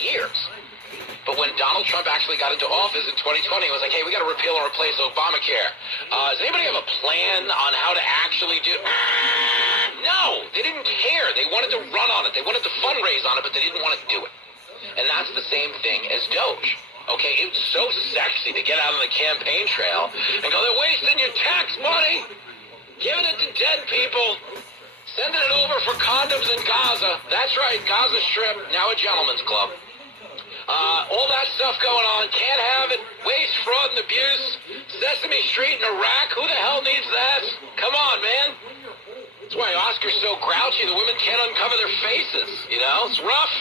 years. But when Donald Trump actually got into office in 2020, it was like, hey, we got to repeal and replace Obamacare. Does anybody have a plan on how to actually do? No, they didn't care. They wanted to run on it. They wanted to fundraise on it, but they didn't want to do it. And that's the same thing as Doge. Okay, it's so sexy to get out on the campaign trail and go, they're wasting your tax money, giving it to dead people, sending it over for condoms in Gaza. That's right, Gaza Strip, now a gentleman's club. All that stuff going on, can't have it, waste, fraud, and abuse, Sesame Street in Iraq, who the hell needs that? Come on, man. That's why Oscar's so grouchy, the women can't uncover their faces, you know, it's rough.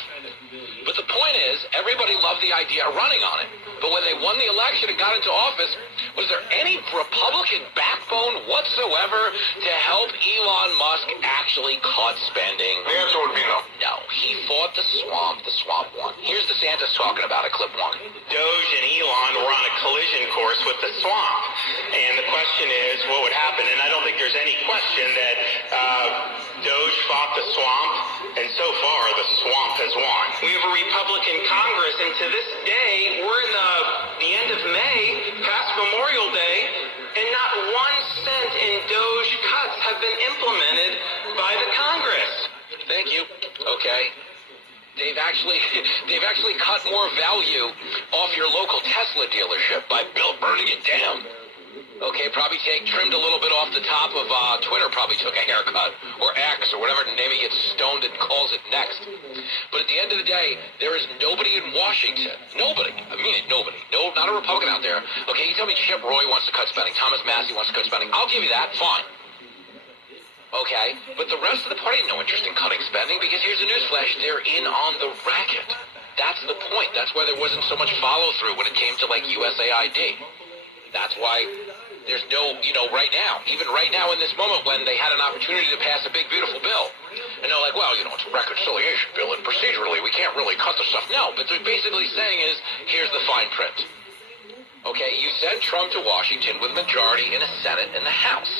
But the point is, everybody loved the idea of running on it. But when they won the election and got into office, was there any Republican backbone whatsoever to help Elon Musk actually cut spending? The answer would be no. No, he fought the swamp won. Here's DeSantis talking about it, clip one. Doge and Elon were on a collision course with the swamp. And the question is, what would happen? And I don't think there's any question that Doge fought the swamp, and so far the swamp has won. We have a Republican Congress, and to this day, we're in the end of May, past Memorial Day, and not 1 cent in Doge cuts have been implemented by the Congress. Thank you. Okay. They've actually cut more value off your local Tesla dealership by burning it down. Okay, probably trimmed a little bit off the top of Twitter, probably took a haircut, or X, or whatever name he gets stoned and calls it next. But at the end of the day, there is nobody in Washington, nobody, I mean it, nobody, no, not a Republican out there. Okay, you tell me Chip Roy wants to cut spending, Thomas Massey wants to cut spending, I'll give you that, fine. Okay, but the rest of the party have no interest in cutting spending, because here's the newsflash, they're in on the racket. That's the point. That's why there wasn't so much follow-through when it came to, like, USAID. That's why there's no, right now, even right now in this moment when they had an opportunity to pass a big, beautiful bill, and they're like, well, it's a reconciliation bill, and procedurally, we can't really cut the stuff. No, but they're basically saying is, here's the fine print. Okay, you sent Trump to Washington with a majority in the Senate and the House.